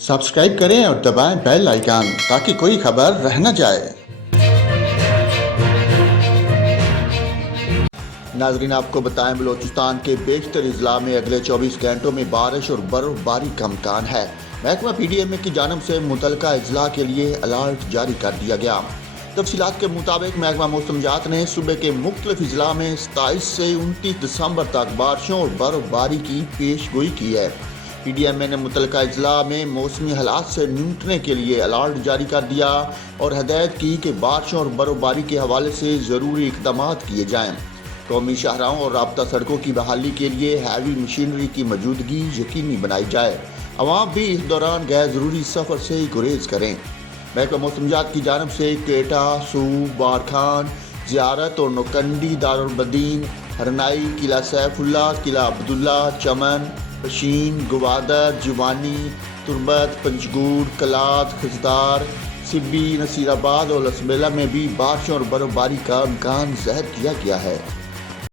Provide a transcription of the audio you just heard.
Subscribe करें और दबाएं बेल आइकन ताकि कोई खबर रह न जाए। नाजरीन, आपको बताएं, बलूचिस्तान के बेशतर अजला में अगले 24 घंटों में बारिश और बर्फबारी का इम्कान है। महकमा PDMA की जानब से मुतलका अजला के लिए अलर्ट जारी कर दिया गया। तफसीलात के मुताबिक महकमा मौसमियात ने सुबह के मुख्तलिफ अजला में 27 से 29 दिसंबर तक बारिशों और बर्फबारी की पेश गोई की है। PDMA ने मुतलका अजला में मौसमी हालात से निपटने के लिए अलर्ट जारी कर दिया और हदायत की कि बारिशों और बर्फबारी के हवाले से ज़रूरी इक़दाम किए जाएँ। कौमी शाहराहों और राब्ता सड़कों की बहाली के लिए हैवी मशीनरी की मौजूदगी यकीनी बनाई जाए। अवाम भी इस दौरान गैर ज़रूरी सफ़र से गुरेज करें। महकमा मौसमियात की जानब से केटा, सूब, बारखान, ज़ियारत और नौकंडी, दारुल-बदीन, हरनाई, किला सैफुल्ला, किला अब्दुल्ला, चमन, पशीन, गवादर, जिवानी, तुरबत, पंजगूर, कलात, खजदार, सिब्बी, नसीराबाद और लसबेला में भी बारिशों और बर्फबारी का इम्कान ज़ाहिर किया गया है।